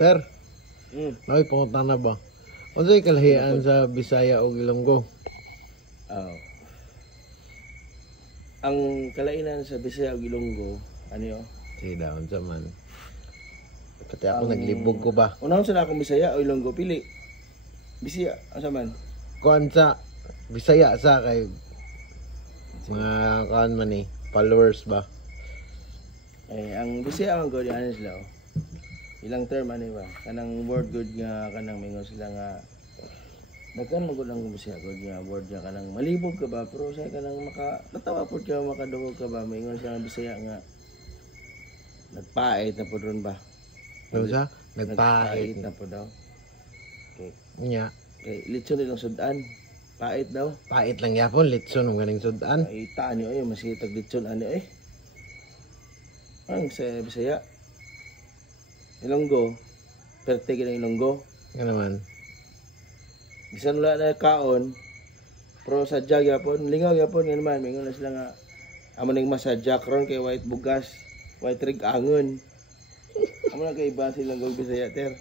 Ter, nakoy pangutan na ba? Unsay kalahian sa Bisaya o Ilonggo? Oh. Ang kalainan sa Bisaya ug Ilonggo, ano yo? Sige daw, unsa man. Pati ako naglibog ko ba? Unahon sa akong Bisaya o Ilonggo pili. Bisaya, asa man? Kuan sa Bisaya sa kay mga kuan man ni followers ba? Eh, ang Bisaya ang good ano sila. Oh. Ilang term ano ba? Kanang word good nga kanang mingon sila nga daghan mo gud ang Bisaya good nga word nga kanang malibog ka ba pero sa kanang makatawa pud ka makadungog ka ba mingon sila nga Bisaya nga nagpait na pud ron ba? Ano sa? Nagpait na pud daw. Okay. Nya. Okay, litson nilang sudan. Pait daw. Pait lang yapon litson ng ganing sudan. Ay taan niyo ay masitag litson ani eh. Ang sa Bisaya. Ilonggo. Perte gid ang Ilonggo. Nga naman. Bisan wala na kaon. Pero sadya gyapon, lingaw gyapon nga naman mingon na sila nga amo ning masadya karon kay white bugas, white rig angon. Amo na kay iba silang Bisaya ter.